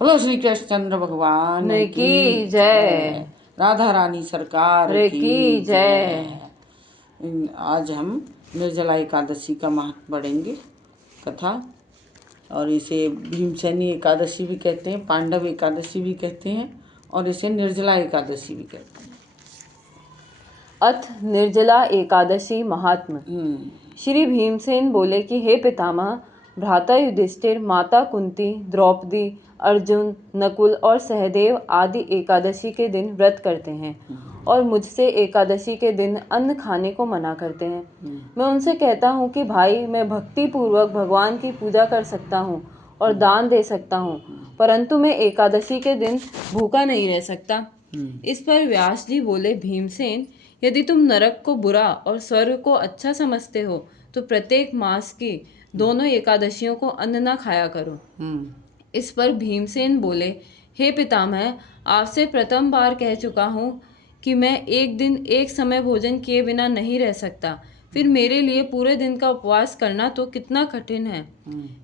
बोलो श्री कृष्णचंद्र भगवान की जय। राधा रानी सरकार की जय। आज हम निर्जला एकादशी का महत्व पढ़ेंगे कथा। और इसे भीमसेनी एकादशी भी कहते हैं, पांडव एकादशी भी कहते हैं और इसे निर्जला एकादशी भी कहते हैं। अथ निर्जला एकादशी महात्म। श्री भीमसेन बोले कि हे पितामह, भ्राता युधिष्ठिर, माता कुंती, द्रौपदी, अर्जुन, नकुल और सहदेव आदि एकादशी के दिन व्रत करते हैं और मुझसे एकादशी के दिन अन्न खाने को मना करते हैं। मैं उनसे कहता हूँ कि भाई, मैं भक्ति पूर्वक भगवान की पूजा कर सकता हूँ और दान दे सकता हूँ, परंतु मैं एकादशी के दिन भूखा नहीं रह सकता। इस पर व्यास जी बोले, भीमसेन, यदि तुम नरक को बुरा और स्वर्ग को अच्छा समझते हो तो प्रत्येक मास की दोनों एकादशियों को अन्न ना खाया करो। इस पर भीमसेन बोले, हे पितामह, आपसे प्रथम बार कह चुका हूँ कि मैं एक दिन एक समय भोजन किए बिना नहीं रह सकता, फिर मेरे लिए पूरे दिन का उपवास करना तो कितना कठिन है।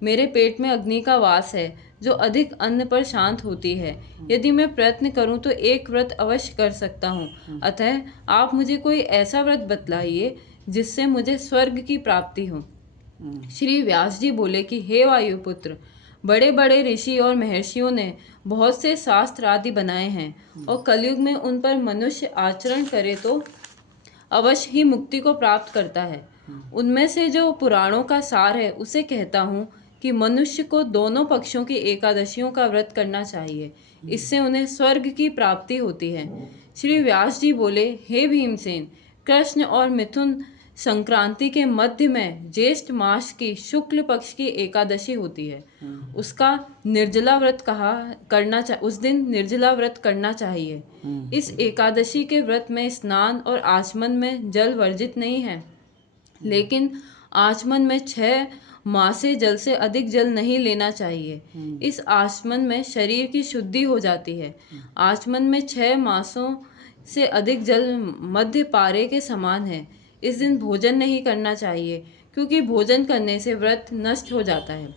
मेरे पेट में अग्नि का वास है जो अधिक अन्न पर शांत होती है। यदि मैं प्रयत्न करूं तो एक व्रत अवश्य कर सकता हूं, अतः आप मुझे कोई ऐसा व्रत बतलाइए जिससे मुझे स्वर्ग की प्राप्ति हो। श्री व्यास जी बोले कि हे वायुपुत्र, बड़े बड़े ऋषि और महर्षियों ने बहुत से शास्त्र आदि बनाए हैं और कलयुग में उन पर मनुष्य आचरण करे तो अवश्य ही मुक्ति को प्राप्त करता है। उनमें से जो पुराणों का सार है उसे कहता हूँ कि मनुष्य को दोनों पक्षों की एकादशियों का व्रत करना चाहिए, इससे उन्हें स्वर्ग की प्राप्ति होती है। श्री व्यास जी बोले, हे भीमसेन, कृष्ण और मिथुन संक्रांति के मध्य में ज्येष्ठ मास की शुक्ल पक्ष की एकादशी होती है। उसका निर्जला व्रत उस दिन निर्जला व्रत करना चाहिए। इस एकादशी के व्रत में स्नान और आचमन में जल वर्जित नहीं है, लेकिन आचमन में 6 मासे जल से अधिक जल नहीं लेना चाहिए। इस आचमन में शरीर की शुद्धि हो जाती है। आचमन में 6 मासों से अधिक जल मध्य पारे के समान है। इस दिन भोजन नहीं करना चाहिए, क्योंकि भोजन करने से व्रत नष्ट हो जाता है।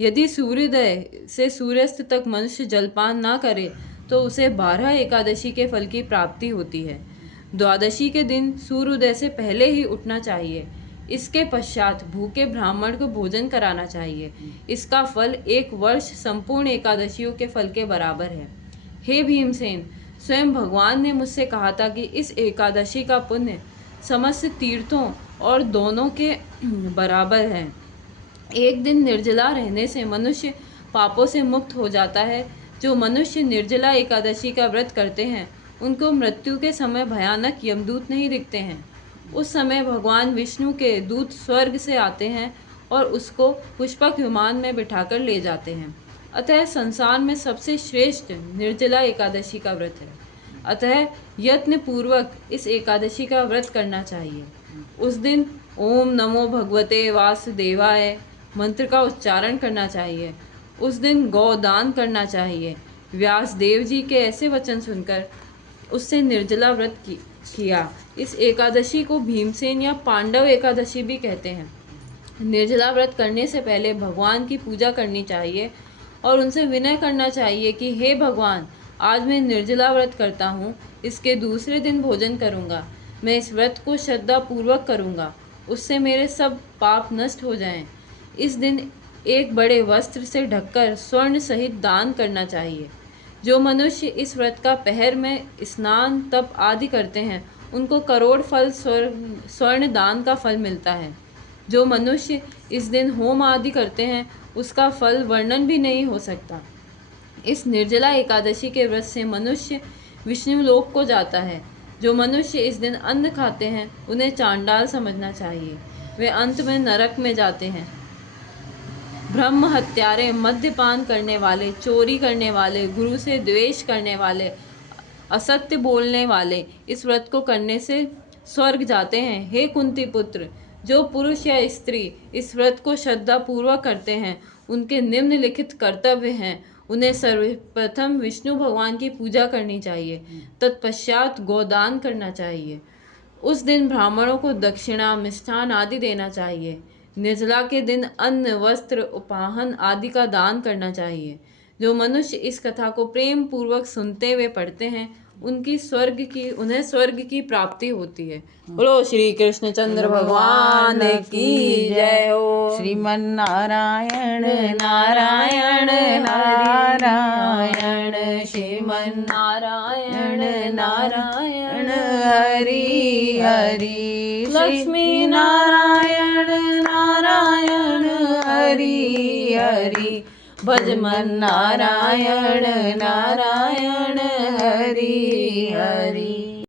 यदि सूर्योदय से सूर्यास्त तक मनुष्य जलपान ना करे तो उसे 12 एकादशी के फल की प्राप्ति होती है। द्वादशी के दिन सूर्योदय से पहले ही उठना चाहिए। इसके पश्चात भूखे ब्राह्मण को भोजन कराना चाहिए। इसका फल 1 वर्ष संपूर्ण एकादशियों के फल के बराबर है। हे भीमसेन, स्वयं भगवान ने मुझसे कहा था कि इस एकादशी का पुण्य समस्त तीर्थों और दोनों के बराबर है। एक दिन निर्जला रहने से मनुष्य पापों से मुक्त हो जाता है। जो मनुष्य निर्जला एकादशी का व्रत करते हैं उनको मृत्यु के समय भयानक यमदूत नहीं दिखते हैं। उस समय भगवान विष्णु के दूत स्वर्ग से आते हैं और उसको पुष्पक विमान में बिठाकर ले जाते हैं। अतः संसार में सबसे श्रेष्ठ निर्जला एकादशी का व्रत है। अतः यत्न पूर्वक इस एकादशी का व्रत करना चाहिए। उस दिन ओम नमो भगवते वासुदेवाय मंत्र का उच्चारण करना चाहिए। उस दिन गौदान करना चाहिए। व्यास देव जी के ऐसे वचन सुनकर उससे निर्जला व्रत किया। इस एकादशी को भीमसेन या पांडव एकादशी भी कहते हैं। निर्जला व्रत करने से पहले भगवान की पूजा करनी चाहिए और उनसे विनय करना चाहिए कि हे भगवान, आज मैं निर्जला व्रत करता हूँ, इसके दूसरे दिन भोजन करूँगा। मैं इस व्रत को श्रद्धा पूर्वक करूँगा, उससे मेरे सब पाप नष्ट हो जाएं। इस दिन एक बड़े वस्त्र से ढककर स्वर्ण सहित दान करना चाहिए। जो मनुष्य इस व्रत का पहर में स्नान तप आदि करते हैं उनको करोड़ फल स्वर्ण दान का फल मिलता है। जो मनुष्य इस दिन होम आदि करते हैं उसका फल वर्णन भी नहीं हो सकता। इस निर्जला एकादशी के व्रत से मनुष्य विष्णु लोक को जाता है। जो मनुष्य इस दिन अन्न खाते हैं उन्हें चांडाल समझना चाहिए, वे अंत में नरक में जाते हैं। ब्रह्म हत्यारे, मद्यपान करने वाले, चोरी करने वाले, गुरु से द्वेष करने वाले, असत्य बोलने वाले इस व्रत को करने से स्वर्ग जाते हैं। हे कुंती पुत्र, जो पुरुष या स्त्री इस व्रत को श्रद्धा पूर्वक करते हैं उनके निम्नलिखित कर्तव्य हैं। उन्हें सर्वप्रथम विष्णु भगवान की पूजा करनी चाहिए, तत्पश्चात गोदान करना चाहिए। उस दिन ब्राह्मणों को दक्षिणा, मिष्ठान आदि देना चाहिए। निर्जला के दिन अन्न, वस्त्र, उपाहन आदि का दान करना चाहिए। जो मनुष्य इस कथा को प्रेम पूर्वक सुनते हुए पढ़ते हैं उन्हें स्वर्ग की प्राप्ति होती है। बोलो श्री कृष्णचंद्र भगवान की जय हो। श्रीमन नारायण नारायण नारायण श्रीमन नारायण नारायण हरि हरि लक्ष्मी नारायण नारायण हरि हरि भज मन नारायण नारायण हरि हरि।